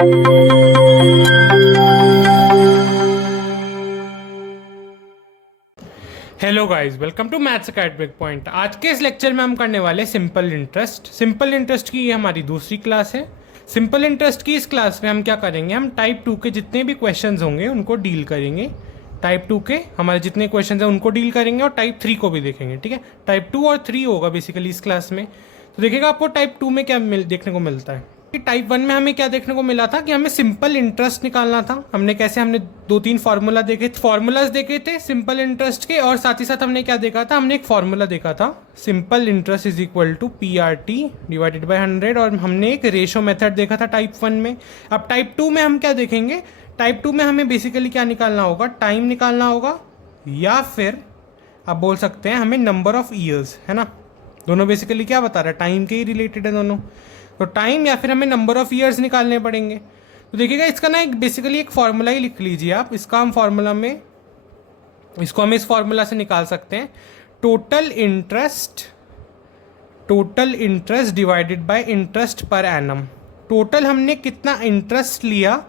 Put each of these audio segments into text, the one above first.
Hello guys, welcome to maths academic point. आज के इस लेक्चर में हम करने वाले सिंपल इंटरेस्ट। सिंपल इंटरेस्ट की ये हमारी दूसरी क्लास है। सिंपल इंटरेस्ट की इस क्लास में हम क्या करेंगे, हम टाइप 2 के जितने भी क्वेश्चंस होंगे उनको डील करेंगे। टाइप 2 के हमारे जितने क्वेश्चंस हैं उनको डील करेंगे और टाइप 3 को भी देखेंगे। ठीक है, टाइप 2 और 3 होगा बेसिकली इस क्लास में। तो देखिएगा आपको टाइप 2 में क्या देखने को मिलता है। टाइप 1 में हमें क्या देखने को मिला था कि हमें सिंपल इंटरेस्ट निकालना था। हमने 2-3 फार्मूलाज देखे थे सिंपल इंटरेस्ट के, और साथ ही साथ हमने क्या देखा था, हमने एक फार्मूला देखा था, simple interest is equal to PRT divided by 100, और हमने एक रेशो मेथड देखा था टाइप 1 में। अब टाइप 2 में हम क्या देखेंगे, टाइप 2 में हमें बेसिकली क्या निकालना होगा, टाइम निकालना होगा, या फिर आप बोल सकते हैं हमें नंबर ऑफ ईयर्स, है ना। दोनों बेसिकली क्या बता रहा है, टाइम के ही रिलेटेड है दोनों। तो टाइम या फिर हमें नंबर ऑफ ईयर्स निकालने पड़ेंगे। तो देखिएगा इसका ना एक बेसिकली एक फार्मूला ही लिख लीजिए आप। इसको हम इस फार्मूला से निकाल सकते हैं, total interest divided by interest per annum. Total हमने कितना इंटरेस्ट लिया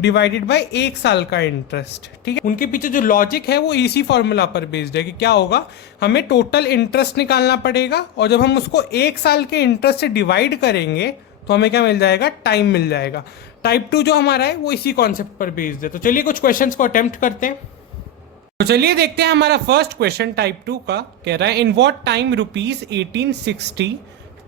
डिवाइडेड बाय 1 साल का इंटरेस्ट। ठीक है, उनके पीछे जो लॉजिक है वो इसी फॉर्मूला पर बेस्ड है कि क्या होगा, हमें टोटल इंटरेस्ट निकालना पड़ेगा, और जब हम उसको 1 साल के इंटरेस्ट से डिवाइड करेंगे तो हमें क्या मिल जाएगा, टाइम मिल जाएगा। टाइप 2 जो हमारा है वो इसी कॉन्सेप्ट पर बेस्ड है। तो चलिए कुछ क्वेश्चंस को अटेम्प्ट करते हैं। तो चलिए देखते हैं हमारा फर्स्ट क्वेश्चन टाइप 2 का। कह रहा है in what time ₹1860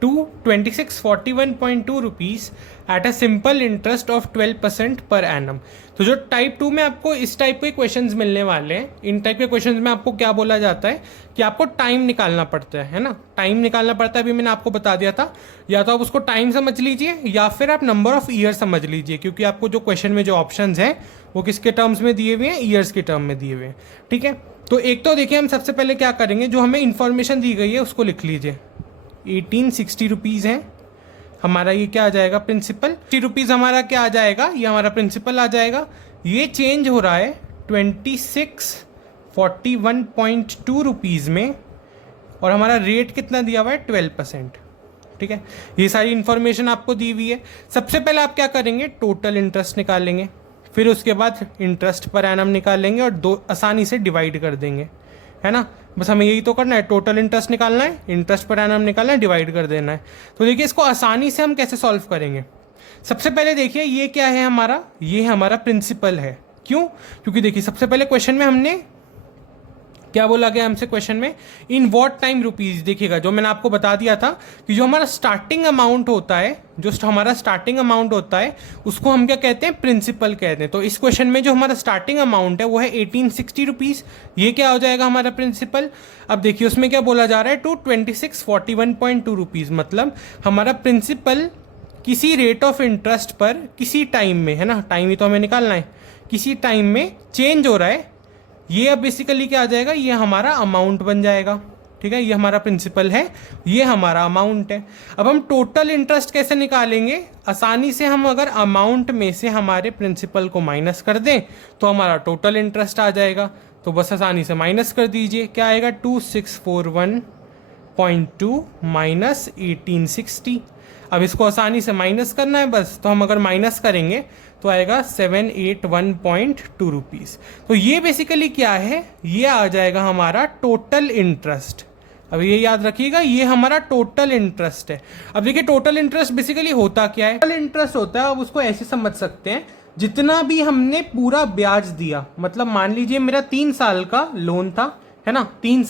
to 2641.2 rupees at a simple interest of 12% per annum. तो जो टाइप 2 में आपको इस टाइप के क्वेश्चंस मिलने वाले हैं, इन टाइप के क्वेश्चंस में आपको क्या बोला जाता है कि आपको टाइम निकालना पड़ता है ना। टाइम निकालना पड़ता है, अभी मैंने आपको बता दिया था। या तो आप उसको टाइम समझ लीजिए या फिर आप नंबर ऑफ ईयर समझ लीजिए, क्योंकि आपको जो क्वेश्चन में जो ऑप्शन हैं वो किसके टर्म्स में दिए हुए हैं, ईयर्स के टर्म में दिए हुए हैं। ठीक है, तो एक तो देखिए हम सबसे पहले क्या करेंगे, जो हमें इन्फॉर्मेशन दी गई है उसको लिख लीजिए। 1860 रुपीज़ है हमारा, ये क्या आ जाएगा, प्रिंसिपल। 60 रुपीज़ हमारा क्या आ जाएगा, ये हमारा प्रिंसिपल आ जाएगा। ये चेंज हो रहा है 2641.2 रुपीज़ में, और हमारा रेट कितना दिया हुआ है, 12%। ठीक है, ये सारी इन्फॉर्मेशन आपको दी हुई है। सबसे पहले आप क्या करेंगे, टोटल इंटरेस्ट निकालेंगे, फिर उसके बाद इंटरेस्ट पर एनम निकालेंगे और दो आसानी से डिवाइड कर देंगे, है ना। बस हमें यही तो करना है, टोटल इंटरेस्ट निकालना है, इंटरेस्ट पर एनम निकालना है, डिवाइड कर देना है। तो देखिए इसको आसानी से हम कैसे सॉल्व करेंगे। सबसे पहले देखिए ये क्या है हमारा, ये हमारा प्रिंसिपल है। क्यों, क्योंकि देखिए सबसे पहले क्वेश्चन में हमने क्या बोला गया हमसे, क्वेश्चन में इन व्हाट टाइम रुपीज़। देखिएगा जो मैंने आपको बता दिया था कि जो हमारा स्टार्टिंग अमाउंट होता है, उसको हम क्या कहते हैं, प्रिंसिपल कहते हैं। तो इस क्वेश्चन में जो हमारा स्टार्टिंग अमाउंट है वो है 1860 रुपीज़, ये क्या हो जाएगा हमारा प्रिंसिपल। अब देखिए उसमें क्या बोला जा रहा है, 2641.2 रुपीज़, मतलब हमारा प्रिंसिपल किसी रेट ऑफ इंटरेस्ट पर किसी टाइम में, है ना, टाइम ही तो हमें निकालना है, किसी टाइम में चेंज हो रहा है। ये अब बेसिकली क्या आ जाएगा, ये हमारा अमाउंट बन जाएगा। ठीक है, ये हमारा प्रिंसिपल है, ये हमारा अमाउंट है। अब हम टोटल इंटरेस्ट कैसे निकालेंगे, आसानी से हम अगर अमाउंट में से हमारे प्रिंसिपल को माइनस कर दें तो हमारा टोटल इंटरेस्ट आ जाएगा। तो बस आसानी से माइनस कर दीजिए, क्या आएगा, 2641.2 माइनस 1860। अब इसको आसानी से माइनस करना है बस, तो हम अगर माइनस करेंगे तो आएगा 781.2 रुपीज़। तो ये बेसिकली क्या है, ये आ जाएगा हमारा टोटल इंटरेस्ट। अब ये याद रखिएगा, ये हमारा टोटल इंटरेस्ट है। अब देखिए टोटल इंटरेस्ट बेसिकली होता क्या है, टोटल इंटरेस्ट होता है, अब उसको ऐसे समझ सकते हैं, जितना भी हमने पूरा ब्याज दिया, मतलब मान लीजिए मेरा 3 साल का लोन था, है ना, 3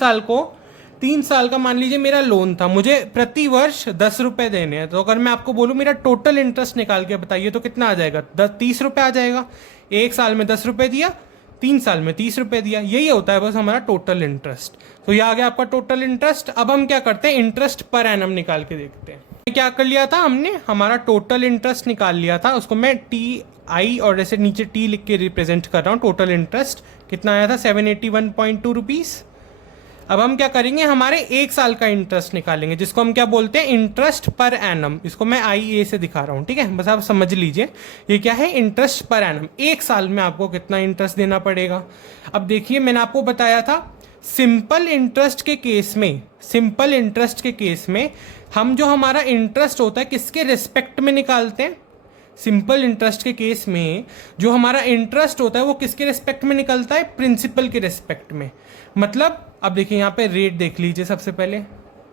साल का मान लीजिए मेरा लोन था, मुझे प्रति वर्ष 10 रुपये देने हैं। तो अगर मैं आपको बोलूँ मेरा टोटल इंटरेस्ट निकाल के बताइए तो कितना आ जाएगा, 30 रुपये आ जाएगा। 1 साल में 10 रुपये दिया, 3 साल में 30 रुपये दिया, यही होता है बस हमारा टोटल इंटरेस्ट। तो ये आ गया आपका टोटल इंटरेस्ट। अब हम क्या करते हैं, इंटरेस्ट पर एनम निकाल के देखते हैं। क्या कर लिया था हमने, हमारा टोटल इंटरेस्ट निकाल लिया था, उसको मैं TI और जैसे नीचे T लिख के रिप्रेजेंट कर रहा हूँ। टोटल इंटरेस्ट कितना आया था, 781.2 रुपीज़। अब हम क्या करेंगे, हमारे 1 साल का इंटरेस्ट निकालेंगे, जिसको हम क्या बोलते हैं, इंटरेस्ट पर एनम। इसको मैं IA से दिखा रहा हूँ, ठीक है, बस आप समझ लीजिए ये क्या है, इंटरेस्ट पर एनम। 1 साल में आपको कितना इंटरेस्ट देना पड़ेगा। अब देखिए मैंने आपको बताया था सिंपल इंटरेस्ट के केस में हम जो हमारा इंटरेस्ट होता है किसके रिस्पेक्ट में निकालते हैं, सिंपल इंटरेस्ट के केस में जो हमारा इंटरेस्ट होता है वो किसके रिस्पेक्ट में निकलता है, प्रिंसिपल के रिस्पेक्ट में। मतलब अब देखिए यहाँ पे रेट देख लीजिए, सबसे पहले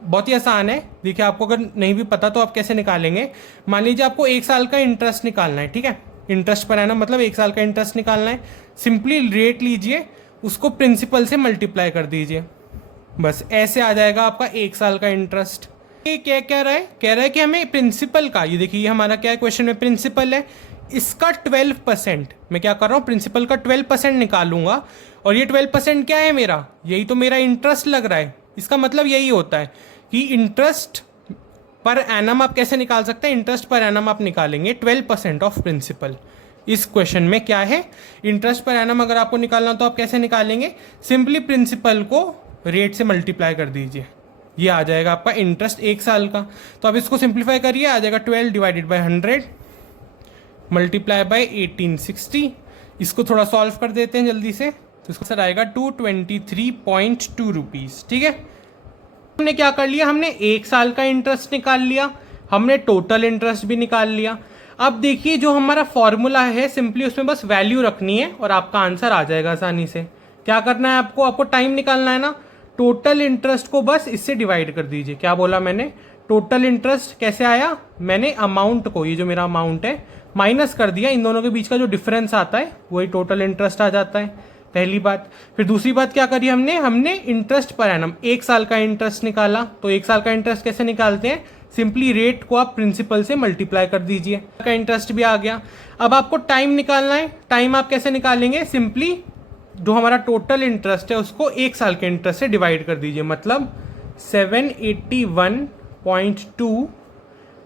बहुत ही आसान है। देखिए आपको अगर नहीं भी पता तो आप कैसे निकालेंगे, मान लीजिए आपको 1 साल का इंटरेस्ट निकालना है, ठीक है, इंटरेस्ट पर एनम मतलब 1 साल का इंटरेस्ट निकालना है। सिंपली रेट लीजिए, उसको प्रिंसिपल से मल्टीप्लाई कर दीजिए, बस ऐसे आ जाएगा आपका 1 साल का इंटरेस्ट। ये क्या कह रहा है, कह रहा है कि हमें प्रिंसिपल का, ये देखिए हमारा क्या है क्वेश्चन में, प्रिंसिपल है, इसका 12% मैं क्या कर रहा हूँ, प्रिंसिपल का 12% निकालूंगा। और ये 12% क्या है मेरा, यही तो मेरा इंटरेस्ट लग रहा है। इसका मतलब यही होता है कि इंटरेस्ट पर एनम आप कैसे निकाल सकते हैं, इंटरेस्ट पर एनम आप निकालेंगे 12% ऑफ प्रिंसिपल। इस क्वेश्चन में क्या है, इंटरेस्ट पर एनम अगर आपको निकालना तो आप कैसे निकालेंगे, सिंपली प्रिंसिपल को रेट से मल्टीप्लाई कर दीजिए, ये आ जाएगा आपका इंटरेस्ट 1 साल का। तो अब इसको सिंप्लीफाई करिए, आ जाएगा 12 डिवाइडेड बाई 100 मल्टीप्लाई बाई 1860। इसको थोड़ा सॉल्व कर देते हैं जल्दी से, तो इसको सर आएगा 223.2 रुपीज़। ठीक है, हमने क्या कर लिया, हमने 1 साल का इंटरेस्ट निकाल लिया, हमने टोटल इंटरेस्ट भी निकाल लिया। अब देखिए जो हमारा फॉर्मूला है, सिंपली उसमें बस वैल्यू रखनी है और आपका आंसर आ जाएगा आसानी से। क्या करना है आपको, आपको टाइम निकालना है ना, टोटल इंटरेस्ट को बस इससे डिवाइड कर दीजिए। क्या बोला मैंने, टोटल इंटरेस्ट कैसे आया, मैंने अमाउंट को, ये जो मेरा अमाउंट है, माइनस कर दिया, इन दोनों के बीच का जो डिफरेंस आता है वही टोटल इंटरेस्ट आ जाता है, पहली बात। फिर दूसरी बात क्या करी हमने इंटरेस्ट पर एनम 1 साल का इंटरेस्ट निकाला। तो 1 साल का इंटरेस्ट कैसे निकालते हैं, सिंपली रेट को आप प्रिंसिपल से मल्टीप्लाई कर दीजिए, का इंटरेस्ट भी आ गया। अब आपको टाइम निकालना है, टाइम आप कैसे निकालेंगे, सिंपली जो हमारा टोटल इंटरेस्ट है उसको 1 साल के इंटरेस्ट से डिवाइड कर दीजिए, मतलब 781.2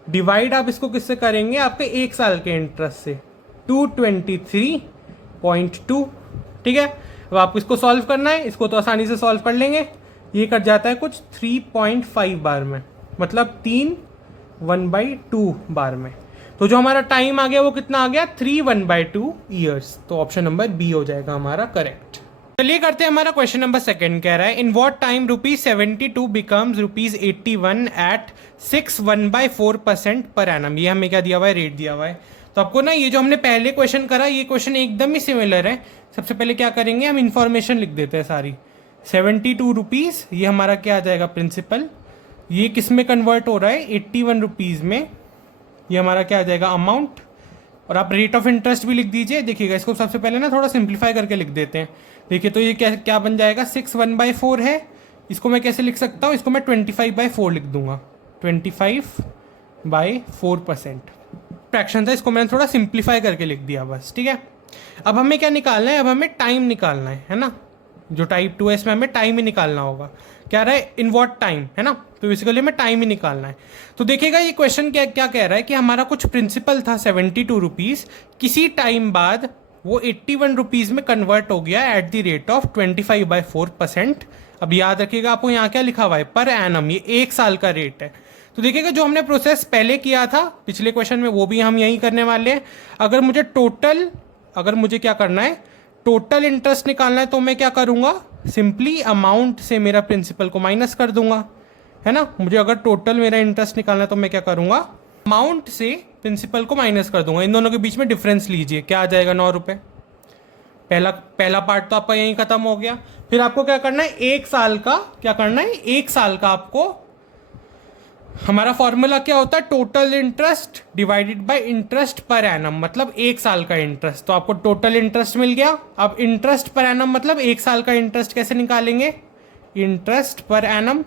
डिवाइड आप इसको किससे करेंगे, आपके 1 साल के इंटरेस्ट से, 223.2। ठीक है, अब आपको इसको सॉल्व करना है, इसको तो आसानी से सॉल्व कर लेंगे, ये कट जाता है कुछ 3.5 बार में, मतलब 3/1/2 बार में। तो जो हमारा टाइम आ गया वो कितना आ गया, 3/1/2 ईयर्स। तो ऑप्शन नंबर बी हो जाएगा हमारा करेक्ट। चलिए करते हैं हमारा क्वेश्चन नंबर 2। कह रहा है in what time ₹72 becomes ₹81 at 6.1/4% per annum. ये हमें क्या दिया हुआ है, रेट दिया हुआ है। तो आपको ना ये जो हमने पहले क्वेश्चन करा, ये क्वेश्चन एकदम ही सिमिलर है। सबसे पहले क्या करेंगे, हम इन्फॉर्मेशन लिख देते हैं सारी। 72 रुपीज़, ये हमारा क्या आ जाएगा, प्रिंसिपल। ये किस में कन्वर्ट हो रहा है, 81 रुपीज़ में। ये हमारा क्या आ जाएगा, अमाउंट। और आप रेट ऑफ इंटरेस्ट भी लिख दीजिए। देखिएगा इसको सबसे पहले ना थोड़ा सिंप्लीफाई करके लिख देते हैं। देखिए तो ये क्या क्या बन जाएगा, 6/1/4 है। इसको मैं कैसे लिख सकता हूँ, इसको मैं 25/4 लिख दूंगा, 25/4%। फ्रैक्शन था, इसको मैंने थोड़ा सिंप्लीफाई करके लिख दिया बस। ठीक है, अब हमें क्या निकालना है, अब हमें टाइम निकालना है ना। जो टाइप 2 है इसमें हमें टाइम ही निकालना होगा। क्या रहा है, इन व्हाट टाइम, है ना, तो बेसिकली हमें टाइम ही निकालना है। तो देखिएगा ये क्वेश्चन क्या क्या कह रहा है कि हमारा कुछ प्रिंसिपल था 72 रुपीज़, किसी टाइम बाद वो 81 रुपीज़ में कन्वर्ट हो गया एट द रेट ऑफ 25/4%। अब याद रखिएगा आपको यहाँ क्या लिखा हुआ है, पर एनम, ये 1 साल का रेट है। तो देखिएगा जो हमने प्रोसेस पहले किया था पिछले क्वेश्चन में, वो भी हम यही करने वाले हैं। अगर मुझे क्या करना है, टोटल इंटरेस्ट निकालना है, तो मैं क्या करूँगा, सिंपली अमाउंट से मेरा प्रिंसिपल को माइनस कर दूंगा, है ना। मुझे अगर टोटल मेरा इंटरेस्ट निकालना है तो मैं क्या करूँगा, अमाउंट से प्रिंसिपल को माइनस कर दूंगा। इन दोनों के बीच में डिफरेंस लीजिए, क्या आ जाएगा, 9 रुपये। पहला पार्ट तो आपका यहीं खत्म हो गया। फिर आपको क्या करना है, 1 साल का क्या करना है, 1 साल का आपको, हमारा फॉर्मूला क्या होता है, total interest divided by interest per annum, मतलब 1 साल का इंटरेस्ट। तो आपको टोटल इंटरेस्ट मिल गया। अब इंटरेस्ट पर एनम मतलब 1 साल का इंटरेस्ट कैसे निकालेंगे, इंटरेस्ट पर एनम।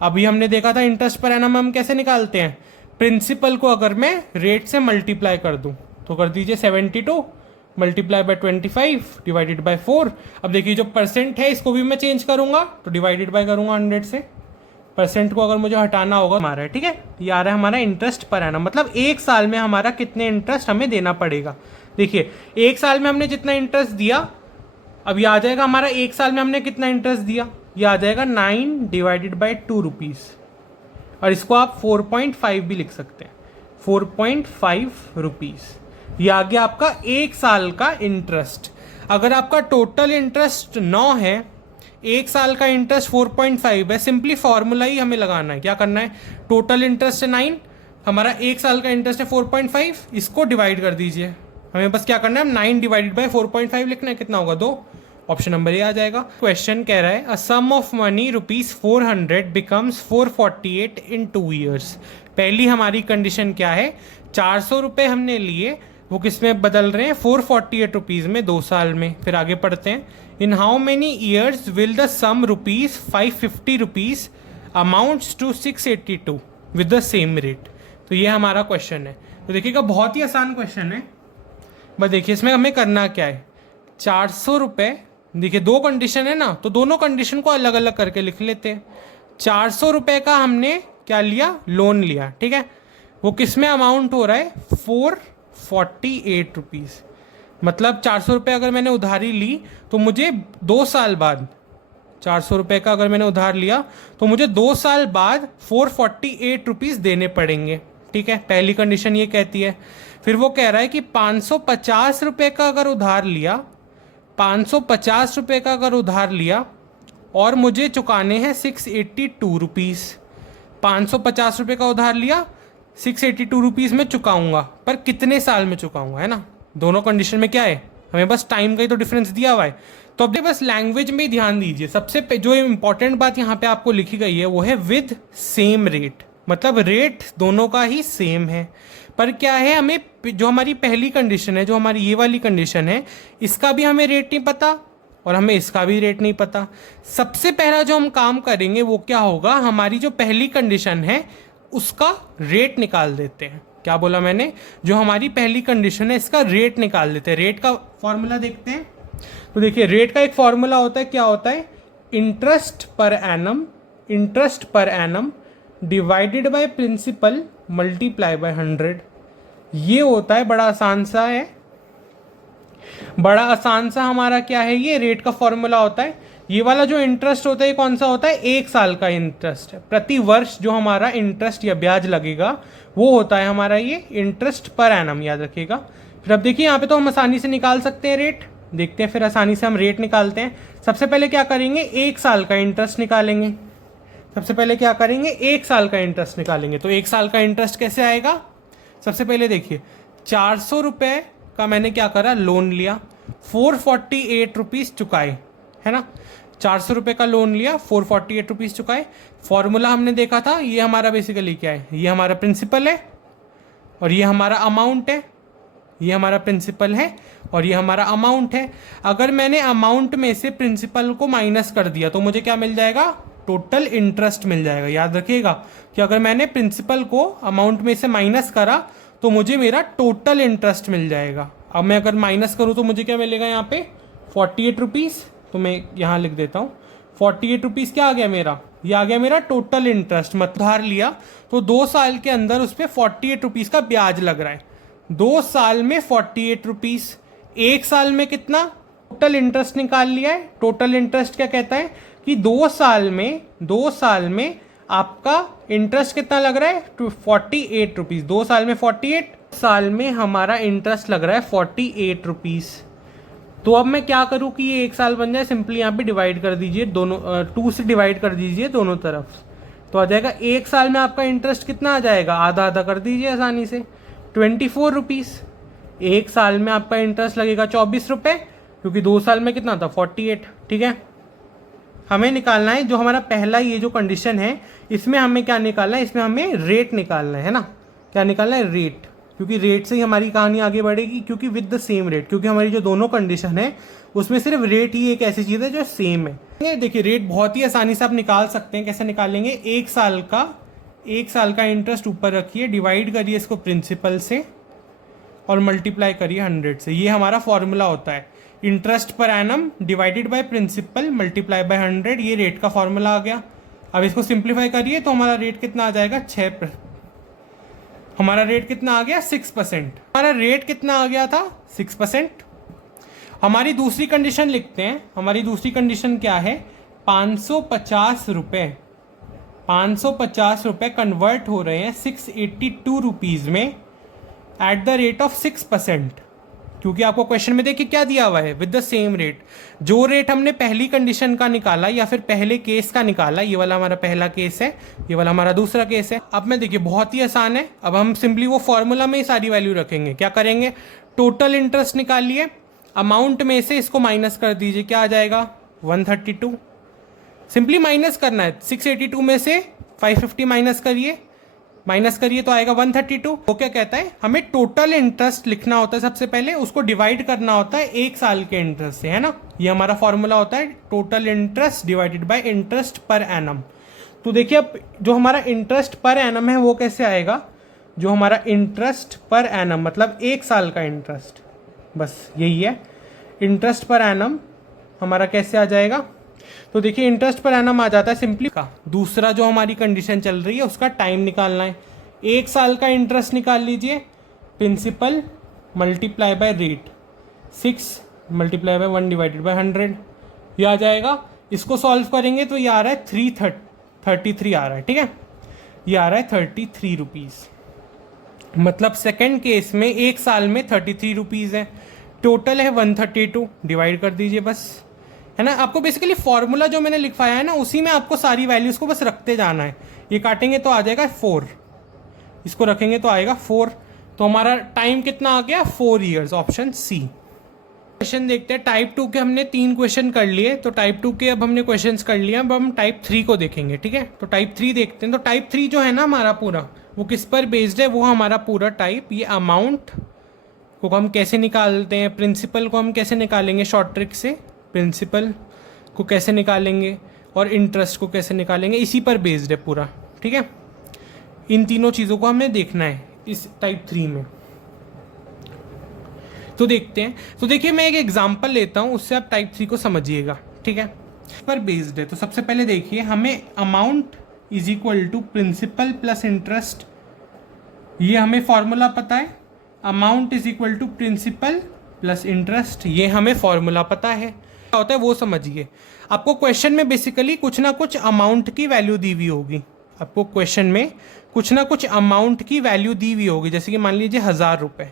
अभी हमने देखा था इंटरेस्ट पर एनम हम कैसे निकालते हैं, प्रिंसिपल को अगर मैं रेट से मल्टीप्लाई कर दूं तो कर दीजिए 72 मल्टीप्लाई बाय 25 डिवाइडेड बाय 4। अब देखिए जो परसेंट है इसको भी मैं चेंज करूंगा, तो डिवाइडेड बाय करूंगा 100 से। परसेंट को अगर मुझे हटाना होगा हमारा, ठीक है, ये आ रहा है हमारा इंटरेस्ट पर एनम, मतलब 1 साल में हमारा कितने इंटरेस्ट हमें देना पड़ेगा। देखिए 1 साल में हमने जितना इंटरेस्ट दिया, अब ये आ जाएगा हमारा 1 साल में हमने कितना इंटरेस्ट दिया, ये आ जाएगा 9 डिवाइडेड बाई 2 रुपीज़। और इसको आप 4.5 भी लिख सकते हैं, 4.5 रुपीज़। ये आ गया आपका 1 साल का इंटरेस्ट। अगर आपका टोटल इंटरेस्ट 9 है, 1 साल का इंटरेस्ट 4.5 है, सिंपली फॉर्मूला ही हमें लगाना है। क्या करना है, टोटल इंटरेस्ट है 9 हमारा 1 साल का इंटरेस्ट है 4.5, इसको डिवाइड कर दीजिए। हमें बस क्या करना है, 9 डिवाइडेड बाय 4.5 लिखना है, कितना होगा 2। ऑप्शन नंबर ए आ जाएगा। क्वेश्चन कह रहा है a sum of money ₹400 becomes 448 in 2 years. पहली हमारी कंडीशन क्या है, 400 रुपये हमने लिए, वो किस में बदल रहे हैं, 448 रुपीज़ में 2 साल में। फिर आगे पढ़ते हैं, in how many years will the sum ₹550 amounts to 682 with the same rate. तो ये हमारा क्वेश्चन है। तो देखिएगा बहुत ही आसान क्वेश्चन है। बस देखिए इसमें हमें करना क्या है, 400 रुपये, देखिए 2 कंडीशन है ना, तो दोनों कंडीशन को अलग अलग करके लिख लेते हैं। 400 रुपये का हमने क्या लिया, लोन लिया, ठीक है। वो किस में अमाउंट हो रहा है, 448 रुपीज़। मतलब 400 रुपये अगर मैंने उधारी ली तो मुझे 2 साल बाद, 400 रुपये का अगर मैंने उधार लिया तो मुझे 2 साल बाद 448 रुपीज़ देने पड़ेंगे, ठीक है। पहली कंडीशन ये कहती है। फिर वो कह रहा है कि 550 रुपये का अगर उधार लिया, 550 रुपये का अगर उधार लिया और मुझे चुकाने हैं 682 रुपीज़। 550 रुपये का उधार लिया, 682 रुपीज़ में चुकाऊंगा, पर कितने साल में चुकाऊंगा, है ना। दोनों कंडीशन में क्या है, हमें बस टाइम का ही तो डिफरेंस दिया हुआ है। तो अब बस लैंग्वेज में ही ध्यान दीजिए। सबसे जो इंपॉर्टेंट बात यहाँ पे आपको लिखी गई है वो है विद सेम रेट, मतलब रेट दोनों का ही सेम है। पर क्या है, हमें जो हमारी पहली कंडीशन है, जो हमारी ये वाली कंडीशन है, इसका भी हमें रेट नहीं पता और हमें इसका भी रेट नहीं पता। सबसे पहला जो हम काम करेंगे वो क्या होगा, हमारी जो पहली कंडीशन है उसका रेट निकाल देते हैं। क्या बोला मैंने, जो हमारी पहली कंडीशन है इसका रेट निकाल देते हैं। रेट का फॉर्मूला देखते हैं। तो देखिए रेट का एक फॉर्मूला होता है, क्या होता है, इंटरेस्ट पर annum divided by principal multiply by 100। ये होता है, बड़ा आसान सा है, बड़ा आसान सा हमारा क्या है, ये रेट का फॉर्मूला होता है। ये वाला जो इंटरेस्ट होता है ये कौन सा होता है, 1 साल का इंटरेस्ट है। प्रति वर्ष जो हमारा इंटरेस्ट या ब्याज लगेगा वो होता है हमारा ये इंटरेस्ट पर एनम, याद रखिएगा। फिर अब देखिए यहाँ पे तो हम आसानी से निकाल सकते हैं रेट। देखते हैं फिर आसानी से हम रेट निकालते हैं। सबसे पहले क्या करेंगे, 1 साल का इंटरेस्ट निकालेंगे। सबसे पहले क्या करेंगे, 1 साल का इंटरेस्ट निकालेंगे। तो 1 साल का इंटरेस्ट कैसे आएगा, सबसे पहले देखिए 400 रुपये का मैंने क्या करा, लोन लिया, 448 रुपीज़ चुकाए, है ना। 400 रुपये का लोन लिया, 448 रुपीज़ चुकाए। फॉर्मूला हमने देखा था, ये हमारा बेसिकली क्या है, ये हमारा प्रिंसिपल है और ये हमारा अमाउंट है। ये हमारा प्रिंसिपल है और ये हमारा अमाउंट है। अगर मैंने अमाउंट में से प्रिंसिपल को माइनस कर दिया तो मुझे क्या मिल जाएगा, टोटल इंटरेस्ट मिल जाएगा। याद रखिएगा कि अगर मैंने प्रिंसिपल को अमाउंट में से माइनस करा तो मुझे मेरा टोटल इंटरेस्ट मिल जाएगा। अब मैं अगर माइनस करूँ तो मुझे क्या मिलेगा, यहाँ पे 48 रुपीज़। तो मैं यहाँ लिख देता हूँ 48 रुपीज़ क्या आ गया मेरा, ये आ गया मेरा टोटल इंटरेस्ट। मतलब उधार लिया तो 2 साल के अंदर उस पर 48 रुपीज़ का ब्याज लग रहा है। 2 साल में 48 रुपीज़, 1 साल में कितना, टोटल इंटरेस्ट निकाल लिया है। टोटल इंटरेस्ट क्या कहता है कि 2 साल में आपका इंटरेस्ट कितना लग रहा है, 48 रुपीज़। 2 साल में 48, साल में हमारा इंटरेस्ट लग रहा है 48 रुपीज़। तो अब मैं क्या करूँ कि ये 1 साल बन जाए, सिंपली यहाँ पे डिवाइड कर दीजिए, दोनों 2 से डिवाइड कर दीजिए दोनों तरफ, तो आ जाएगा 1 साल में आपका इंटरेस्ट कितना आ जाएगा, आधा आधा कर दीजिए आसानी से, 24 रुपीज़। 1 साल में आपका इंटरेस्ट लगेगा 24 रुपये, क्योंकि 2 साल में कितना था 48, ठीक है। हमें निकालना है जो हमारा पहला ये जो कंडीशन है, इसमें हमें क्या निकालना है, इसमें हमें रेट निकालना है ना। क्या निकालना है, रेट, क्योंकि रेट से ही हमारी कहानी आगे बढ़ेगी। क्योंकि विद द सेम रेट, क्योंकि हमारी जो दोनों कंडीशन है उसमें सिर्फ रेट ही एक ऐसी चीज़ है जो सेम है। देखिए रेट बहुत ही आसानी से आप निकाल सकते हैं। कैसे निकालेंगे, 1 साल का इंटरेस्ट ऊपर रखिए, डिवाइड करिए इसको प्रिंसिपल से और मल्टीप्लाई करिए 100 से। ये हमारा फॉर्मूला होता है, इंटरेस्ट पर annum divided by principal multiply by 100। ये रेट का फॉर्मूला आ गया। अब इसको सिंप्लीफाई करिए तो हमारा रेट कितना आ जाएगा, 6%। हमारा रेट कितना आ गया, 6%। हमारा रेट कितना आ गया था, 6%। हमारी दूसरी कंडीशन लिखते हैं। हमारी दूसरी कंडीशन क्या है, 550 रुपये कन्वर्ट हो रहे हैं 682 रुपीज़ में एट द रेट ऑफ 6%। क्योंकि आपको क्वेश्चन में देखिए क्या दिया हुआ है, विद द सेम रेट। जो रेट हमने पहली कंडीशन का निकाला या फिर पहले केस का निकाला, ये वाला हमारा पहला केस है, ये वाला हमारा दूसरा केस है। अब मैं देखिए बहुत ही आसान है, अब हम सिंपली वो फॉर्मूला में ही सारी वैल्यू रखेंगे। क्या करेंगे, टोटल इंटरेस्ट निकालिए, अमाउंट में से इसको माइनस कर दीजिए, क्या आ जाएगा 132। सिंपली माइनस करना है, 682 में से 550 माइनस करिए तो आएगा 132। वो क्या कहता है, हमें टोटल इंटरेस्ट लिखना होता है, सबसे पहले उसको डिवाइड करना होता है 1 साल के इंटरेस्ट से, है ना। ये हमारा फॉर्मूला होता है total interest divided by interest per annum. तो देखिए अब जो हमारा इंटरेस्ट पर एनम है वो कैसे आएगा, जो हमारा इंटरेस्ट पर एनम मतलब 1 साल का इंटरेस्ट, बस यही है इंटरेस्ट पर एनम हमारा कैसे आ जाएगा। तो देखिए इंटरेस्ट पर एनम आ जाता है सिंपली का। दूसरा जो हमारी कंडीशन चल रही है उसका टाइम निकालना है। 1 साल का इंटरेस्ट निकाल लीजिए, principal multiply by rate, 6 multiply by 1 divided by 100, ये आ जाएगा। इसको सॉल्व करेंगे तो ये आ रहा है 33 आ रहा है, ठीक है, ये आ रहा है 33 रुपीज़। मतलब सेकेंड केस में 1 साल में 33 रुपीज़ है, टोटल है 132, डिवाइड कर दीजिए बस, है ना। आपको बेसिकली फॉर्मूला जो मैंने लिखवाया है ना उसी में आपको सारी वैल्यूज़ को बस रखते जाना है। ये काटेंगे तो आ जाएगा 4, इसको रखेंगे तो आएगा 4। तो हमारा टाइम कितना आ गया, 4 ईयर्स, ऑप्शन सी। क्वेश्चन देखते हैं, टाइप 2 के हमने 3 क्वेश्चन कर लिए, तो टाइप 2 के अब हमने क्वेश्चंस कर लिए, अब हम टाइप 3 को देखेंगे, ठीक है। तो टाइप 3 देखते हैं। तो टाइप 3 जो है ना हमारा पूरा, वो किस पर बेस्ड है, वो हमारा पूरा टाइप, ये अमाउंट को हम कैसे निकालते हैं, प्रिंसिपल को हम कैसे निकालेंगे शॉर्ट ट्रिक से, प्रिंसिपल को कैसे निकालेंगे और इंटरेस्ट को कैसे निकालेंगे, इसी पर बेस्ड है पूरा, ठीक है। इन तीनों चीज़ों को हमें देखना है इस टाइप 3 में। तो देखते हैं। तो देखिए मैं एक एग्जांपल लेता हूँ, उससे आप टाइप 3 को समझिएगा, ठीक है। इस पर बेस्ड है। तो सबसे पहले देखिए, हमें amount is equal to principal plus interest, ये हमें फॉर्मूला पता है। Amount is equal to principal plus interest, ये हमें फॉर्मूला पता है। क्या होता है वो समझिए। आपको क्वेश्चन में बेसिकली कुछ ना कुछ अमाउंट की वैल्यू दी हुई होगी, आपको क्वेश्चन में कुछ ना कुछ अमाउंट की वैल्यू दी हुई होगी। जैसे कि मान लीजिए 1000 रुपये,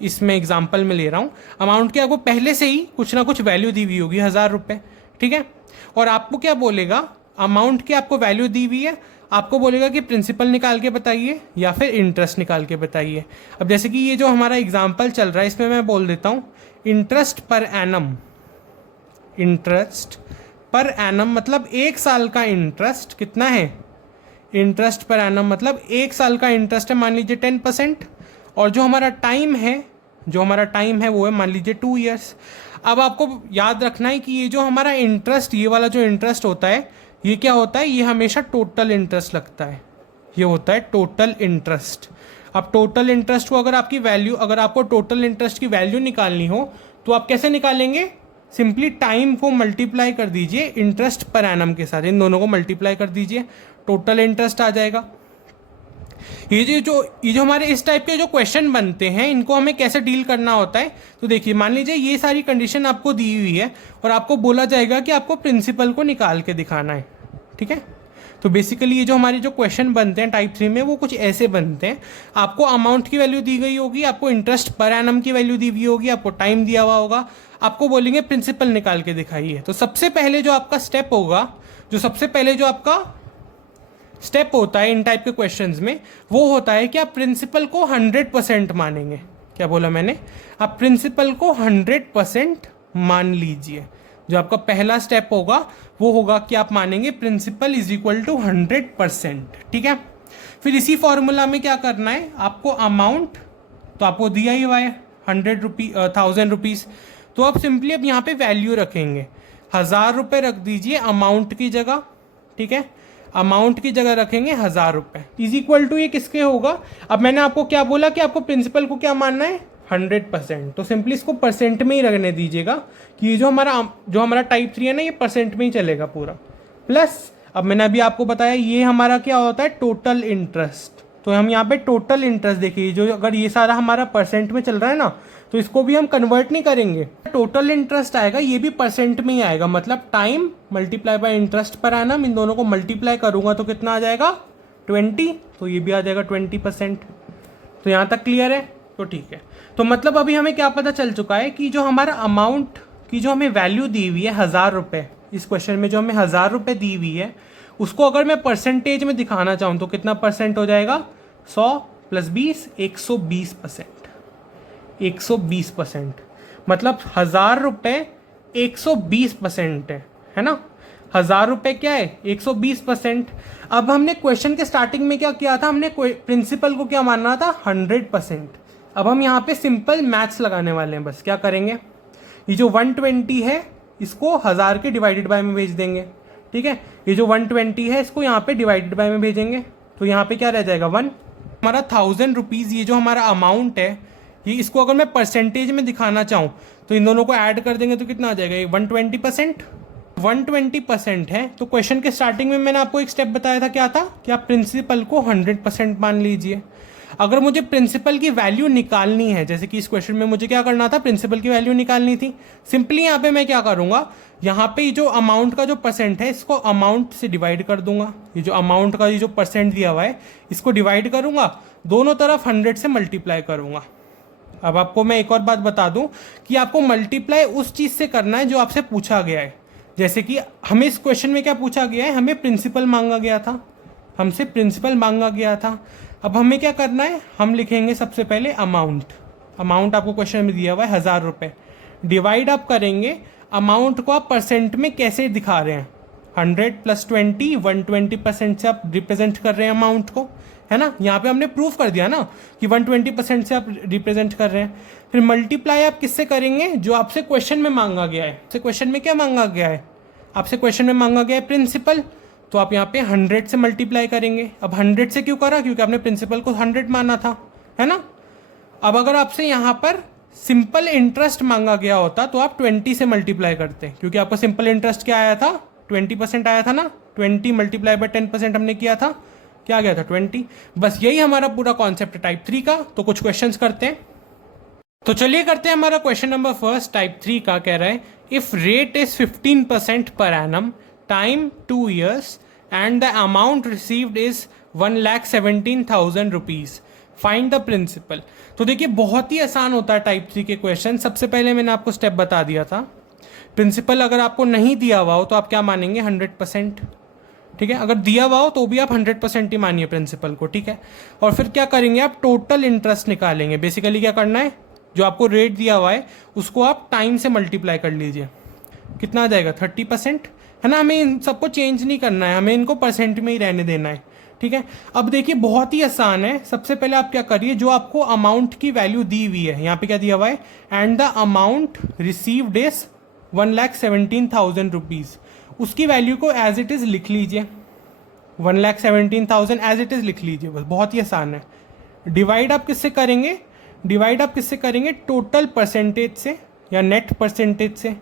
इसमें एग्जाम्पल में ले रहा हूँ, अमाउंट की आपको पहले से ही कुछ ना कुछ वैल्यू दी हुई होगी 1000 रुपये, ठीक है। और आपको क्या बोलेगा, अमाउंट की आपको वैल्यू दी हुई है, आपको बोलेगा कि प्रिंसिपल निकाल के बताइए या फिर इंटरेस्ट निकाल के बताइए। अब जैसे कि ये जो हमारा एग्जाम्पल चल रहा है इसमें मैं बोल देता हूँ interest per annum, interest per annum मतलब 1 साल का इंटरेस्ट कितना है, इंटरेस्ट पर एनम मतलब 1 साल का इंटरेस्ट है मान लीजिए 10%, और जो हमारा टाइम है वो है मान लीजिए 2 ईयर्स। अब आपको याद रखना है कि ये जो हमारा इंटरेस्ट, ये वाला जो इंटरेस्ट होता है, ये क्या होता है, ये हमेशा टोटल इंटरेस्ट लगता है, ये होता है टोटल इंटरेस्ट। अब टोटल इंटरेस्ट को अगर आपको टोटल इंटरेस्ट की वैल्यू निकालनी हो तो आप कैसे निकालेंगे, सिंपली टाइम को मल्टीप्लाई कर दीजिए इंटरेस्ट पर एनम के साथ, इन दोनों को मल्टीप्लाई कर दीजिए, टोटल इंटरेस्ट आ जाएगा। ये जो हमारे इस टाइप के जो क्वेश्चन बनते हैं, इनको हमें कैसे डील करना होता है। तो देखिए मान लीजिए ये सारी कंडीशन आपको दी हुई है और आपको बोला जाएगा कि आपको प्रिंसिपल को निकाल के दिखाना है, ठीक है। तो बेसिकली ये जो हमारे जो क्वेश्चन बनते हैं टाइप 3 में, वो कुछ ऐसे बनते हैं। आपको अमाउंट की वैल्यू दी गई होगी, आपको इंटरेस्ट पर एनम की वैल्यू दी हुई होगी, आपको टाइम दिया हुआ होगा, आपको बोलेंगे प्रिंसिपल निकाल के दिखाइए। तो सबसे पहले जो आपका स्टेप होगा, स्टेप होता है इन टाइप के क्वेश्चंस में, वो होता है कि आप प्रिंसिपल को 100% मानेंगे। क्या बोला मैंने, आप प्रिंसिपल को 100% मान लीजिए। जो आपका पहला स्टेप होगा वो होगा कि आप मानेंगे प्रिंसिपल इज इक्वल टू 100%, ठीक है। फिर इसी फॉर्मूला में क्या करना है, आपको अमाउंट तो आपको दिया ही हुआ है 1000 रुपीज़, तो आप सिंपली अब यहाँ पे वैल्यू रखेंगे, 1000 रुपये रख दीजिए अमाउंट की जगह, ठीक है। अमाउंट की जगह रखेंगे 1000 रुपये, इज इक्वल टू ये किसके होगा। अब मैंने आपको क्या बोला कि आपको प्रिंसिपल को क्या मानना है, 100%, तो सिंपली इसको परसेंट में ही रखने दीजिएगा कि ये जो हमारा टाइप 3 है ना, ये परसेंट में ही चलेगा पूरा। प्लस अब मैंने अभी आपको बताया ये हमारा क्या होता है, टोटल इंटरेस्ट। तो हम यहाँ पे टोटल इंटरेस्ट देखिए, जो अगर ये सारा हमारा परसेंट में चल रहा है ना, तो इसको भी हम कन्वर्ट नहीं करेंगे, टोटल इंटरेस्ट आएगा, ये भी परसेंट में ही आएगा। मतलब टाइम मल्टीप्लाई बाय इंटरेस्ट पर एनम, इन दोनों को मल्टीप्लाई करूंगा तो कितना आ जाएगा 20, तो ये भी आ जाएगा 20%। तो यहाँ तक क्लियर है। तो ठीक है, तो मतलब अभी हमें क्या पता चल चुका है कि जो हमारा अमाउंट की जो हमें वैल्यू दी हुई है 1000 रुपये, इस क्वेश्चन में जो हमें 1000 रुपये दी हुई है उसको अगर मैं परसेंटेज में दिखाना चाहूँ तो कितना परसेंट हो जाएगा? 100 + 20 120%। 120%, मतलब 1000 रुपये 120% है ना? 1000 रुपये क्या है? 120%। अब हमने क्वेश्चन के स्टार्टिंग में क्या किया था? हमने प्रिंसिपल को क्या मानना था? 100%। अब हम यहाँ पे सिंपल मैथ्स लगाने वाले हैं। बस क्या करेंगे, ये जो 120 है इसको 1000 के डिवाइडेड बाय में भेज देंगे, ठीक है? ये जो 120 है इसको यहाँ पे डिवाइडेड बाय में भेजेंगे, तो यहाँ पे क्या रह जाएगा? 1। हमारा 1000 रुपीज़ ये जो हमारा अमाउंट है, ये इसको अगर मैं परसेंटेज में दिखाना चाहूँ तो इन दोनों को ऐड कर देंगे तो कितना आ जाएगा? ये 120%। 120% है, तो क्वेश्चन के स्टार्टिंग में मैंने आपको एक स्टेप बताया था, क्या था? कि आप प्रिंसिपल को 100% मान लीजिए। अगर मुझे प्रिंसिपल की वैल्यू निकालनी है, जैसे कि इस क्वेश्चन में मुझे क्या करना था? प्रिंसिपल की वैल्यू निकालनी थी। सिंपली यहाँ पे मैं क्या करूँगा, यहाँ पे जो अमाउंट का जो परसेंट है इसको अमाउंट से डिवाइड कर दूंगा। ये जो अमाउंट का ये जो परसेंट दिया हुआ है इसको डिवाइड करूँगा, दोनों तरफ 100 से मल्टीप्लाई करूँगा। अब आपको मैं एक और बात बता दूं कि आपको मल्टीप्लाई उस चीज़ से करना है जो आपसे पूछा गया है। जैसे कि हमें इस क्वेश्चन में क्या पूछा गया है? हमें प्रिंसिपल मांगा गया था, हमसे प्रिंसिपल मांगा गया था। अब हमें क्या करना है? हम लिखेंगे सबसे पहले अमाउंट। अमाउंट आपको क्वेश्चन में दिया हुआ है 1000 रुपये। डिवाइड आप करेंगे, अमाउंट को आप परसेंट में कैसे दिखा रहे हैं? 100 + 20 120% से आप रिप्रेजेंट कर रहे हैं अमाउंट को, है ना? यहाँ पे हमने प्रूफ कर दिया ना कि 120% से आप रिप्रेजेंट कर रहे हैं। फिर मल्टीप्लाई आप किससे करेंगे? जो आपसे क्वेश्चन में मांगा गया है। आपसे क्वेश्चन में क्या मांगा गया है? आपसे क्वेश्चन में मांगा गया है प्रिंसिपल, तो आप यहाँ पे 100 से मल्टीप्लाई करेंगे। अब 100 से क्यों करा? क्योंकि आपने प्रिंसिपल को 100 माना था, है ना? अब अगर आपसे यहाँ पर सिंपल इंटरेस्ट मांगा गया होता तो आप 20 से मल्टीप्लाई करते, क्योंकि आपको सिंपल इंटरेस्ट क्या आया था? 20% आया था ना? 20 × 10% हमने किया था, क्या आ गया था? 20। बस यही हमारा पूरा कॉन्सेप्ट है टाइप 3 का। तो कुछ क्वेश्चंस करते हैं, तो चलिए करते हैं हमारा क्वेश्चन नंबर फर्स्ट टाइप 3 का। कह रहा है if rate is 15% per annum, time 2 years and the amount received is 1,17,000 rupees, find the principal. तो देखिए बहुत ही आसान होता है टाइप 3 के क्वेश्चन। सबसे पहले मैंने आपको स्टेप बता दिया था, प्रिंसिपल अगर आपको नहीं दिया हुआ हो तो आप क्या मानेंगे? 100%, ठीक है? अगर दिया हुआ हो तो भी आप 100% ही मानिए प्रिंसिपल को, ठीक है? और फिर क्या करेंगे? आप टोटल इंटरेस्ट निकालेंगे। बेसिकली क्या करना है, जो आपको रेट दिया हुआ है उसको आप टाइम से मल्टीप्लाई कर लीजिए, कितना आ जाएगा? 30%, है ना? हमें इन सबको चेंज नहीं करना है, हमें इनको परसेंट में ही रहने देना है, ठीक है? अब देखिए बहुत ही आसान है। सबसे पहले आप क्या करिए, जो आपको अमाउंट की वैल्यू दी हुई है, यहाँ पे क्या दिया हुआ है? And the amount received is 1,17,000 rupees, उसकी वैल्यू को एज इट इज़ लिख लीजिए। 1,17,000 एज इट इज़ लिख लीजिए, बस बहुत ही आसान है। डिवाइड आप किससे करेंगे? डिवाइड आप किससे करेंगे? टोटल परसेंटेज से या नेट परसेंटेज से,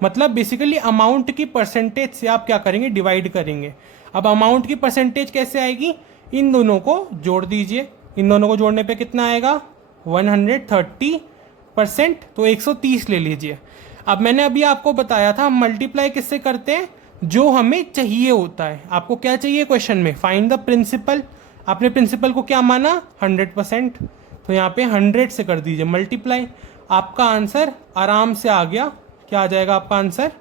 मतलब बेसिकली अमाउंट की परसेंटेज से आप क्या करेंगे? डिवाइड करेंगे। अब अमाउंट की परसेंटेज कैसे आएगी? इन दोनों को जोड़ दीजिए। इन दोनों को जोड़ने पे कितना आएगा? 130%, तो 130 ले लीजिए। अब मैंने अभी आपको बताया था हम मल्टीप्लाई किससे करते हैं? जो हमें चाहिए होता है। आपको क्या चाहिए क्वेश्चन में? Find the principal. आपने प्रिंसिपल को क्या माना? 100%, तो यहाँ पे 100 से कर दीजिए मल्टीप्लाई। आपका आंसर आराम से आ गया। क्या आ जाएगा आपका आंसर?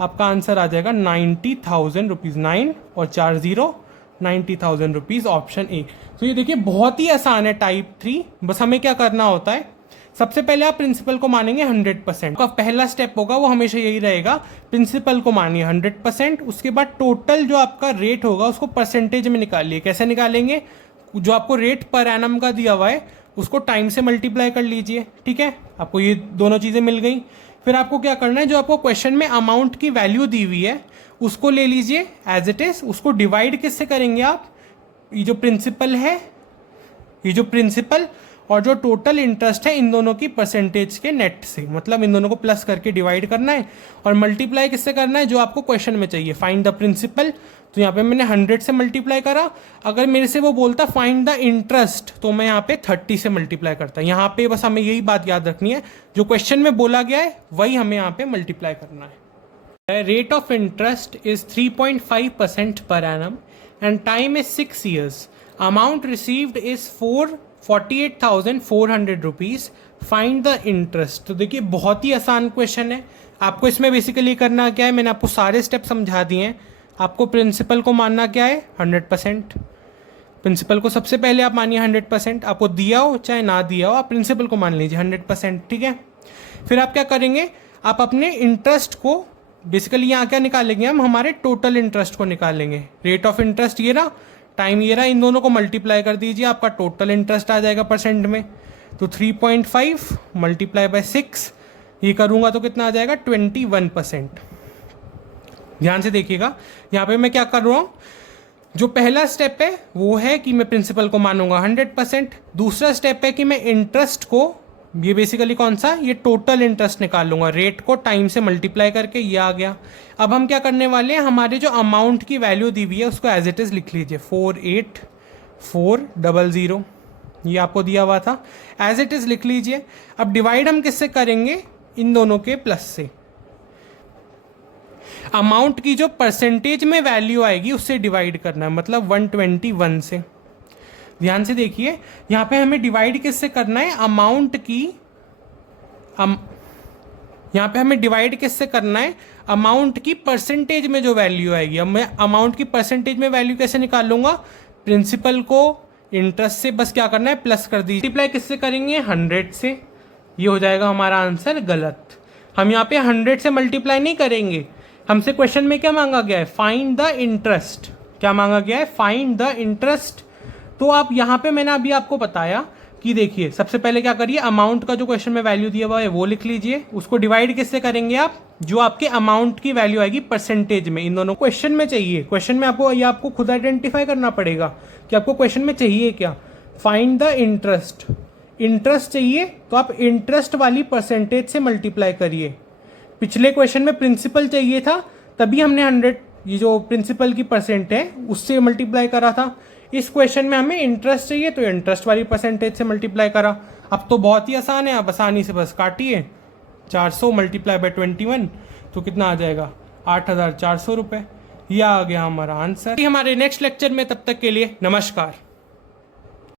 आपका आंसर आ जाएगा 90,000 रुपीज़। 9 और 4 0, 90,000 रुपीज़, ऑप्शन ए। तो ये देखिए बहुत ही आसान है टाइप 3। बस हमें क्या करना होता है, सबसे पहले आप प्रिंसिपल को मानेंगे 100%। आपका पहला स्टेप होगा वो हमेशा यही रहेगा, प्रिंसिपल को मानिए 100%। उसके बाद टोटल जो आपका रेट होगा उसको परसेंटेज में निकालिए। कैसे निकालेंगे? जो आपको रेट पर एनम का दिया हुआ है उसको टाइम से मल्टीप्लाई कर लीजिए, ठीक है? आपको ये दोनों चीज़ें मिल गई। फिर आपको क्या करना है, जो आपको क्वेश्चन में अमाउंट की वैल्यू दी हुई है उसको ले लीजिए एज इट इज़। उसको डिवाइड किससे करेंगे आप? ये जो प्रिंसिपल है, ये जो प्रिंसिपल और जो टोटल इंटरेस्ट है, इन दोनों की परसेंटेज के नेट से, मतलब इन दोनों को प्लस करके डिवाइड करना है। और मल्टीप्लाई किससे करना है? जो आपको क्वेश्चन में चाहिए, फाइंड द प्रिंसिपल। तो यहाँ पे मैंने 100 से मल्टीप्लाई करा। अगर मेरे से वो बोलता फाइंड द इंटरेस्ट, तो मैं यहाँ पे 30 से मल्टीप्लाई करता। यहाँ पे बस हमें यही बात याद रखनी है, जो क्वेश्चन में बोला गया है वही हमें यहाँ पे मल्टीप्लाई करना है। Rate of interest is 3.5% per annum and time is 6 years. Amount received is 4 48,400 rupees, find the interest. तो देखिए बहुत ही आसान क्वेश्चन है। आपको इसमें बेसिकली करना क्या है, मैंने आपको सारे स्टेप समझा दिए हैं। आपको प्रिंसिपल को मानना क्या है, 100%। प्रिंसिपल को सबसे पहले आप मानिए 100%। आपको दिया हो चाहे ना दिया हो, आप प्रिंसिपल को मान लीजिए 100%, ठीक है। फिर आप क्या करेंगे, आप अपने इंटरेस्ट को बेसिकली यहाँ क्या निकालेंगे, हम हमारे टोटल इंटरेस्ट को निकालेंगे। रेट ऑफ इंटरेस्ट ये रहा, टाइम ये रहा, इन दोनों को मल्टीप्लाई कर दीजिए, आपका टोटल इंटरेस्ट आ जाएगा परसेंट में। तो 3.5 मल्टीप्लाई बाय 6, ये करूँगा तो कितना आ जाएगा, 21%। ध्यान से देखिएगा, यहाँ पे मैं क्या कर रहा हूँ, जो पहला स्टेप है वो है कि मैं प्रिंसिपल को मानूंगा 100%। दूसरा स्टेप है कि मैं इंटरेस्ट को, ये बेसिकली कौन सा, ये टोटल इंटरेस्ट निकाल लूंगा, रेट को टाइम से मल्टीप्लाई करके, ये आ गया। अब हम क्या करने वाले हैं, हमारे जो अमाउंट की वैल्यू दी हुई है उसको एज इट इज़ लिख लीजिए, 48,400, ये आपको दिया हुआ था, एज इट इज़ लिख लीजिए। अब डिवाइड हम किससे करेंगे, इन दोनों के प्लस से। अमाउंट की जो परसेंटेज में वैल्यू आएगी उससे डिवाइड करना है, मतलब 121 से। ध्यान से देखिए, यहाँ पे हमें डिवाइड किससे करना है, अमाउंट की, यहाँ पे हमें डिवाइड किससे करना है, अमाउंट की परसेंटेज में जो वैल्यू आएगी। अब मैं अमाउंट की परसेंटेज में वैल्यू कैसे निकाल लूँगा, प्रिंसिपल को इंटरेस्ट से बस क्या करना है, प्लस कर दीजिए। मल्टीप्लाई किससे करेंगे, 100 से। ये हो जाएगा हमारा आंसर गलत। हम यहाँ पे 100 से मल्टीप्लाई नहीं करेंगे, हमसे क्वेश्चन में क्या मांगा गया है, फाइंड द इंटरेस्ट। क्या मांगा गया है, फाइंड द इंटरेस्ट। तो आप यहाँ पे मैंने अभी आपको बताया कि देखिए सबसे पहले क्या करिए, अमाउंट का जो क्वेश्चन में वैल्यू दिया हुआ है वो लिख लीजिए, उसको डिवाइड किससे करेंगे आप, जो आपके अमाउंट की वैल्यू आएगी परसेंटेज में। इन दोनों क्वेश्चन में चाहिए, क्वेश्चन में आपको ये आपको खुद आइडेंटिफाई करना पड़ेगा कि आपको क्वेश्चन में चाहिए क्या। फाइंड द इंटरेस्ट, इंटरेस्ट चाहिए तो आप इंटरेस्ट वाली परसेंटेज से मल्टीप्लाई करिए। पिछले क्वेश्चन में प्रिंसिपल चाहिए था, तभी हमने 100, ये जो प्रिंसिपल की परसेंट है उससे मल्टीप्लाई करा था। इस क्वेश्चन में हमें इंटरेस्ट चाहिए तो इंटरेस्ट वाली परसेंटेज से मल्टीप्लाई करा। अब तो बहुत ही आसान है, आप आसानी से बस काटिए, 400 मल्टीप्लाई बाय 21 तो कितना आ जाएगा, 8,400 रुपये। यह आ गया हमारा आंसर। हमारे नेक्स्ट लेक्चर में, तब तक के लिए नमस्कार।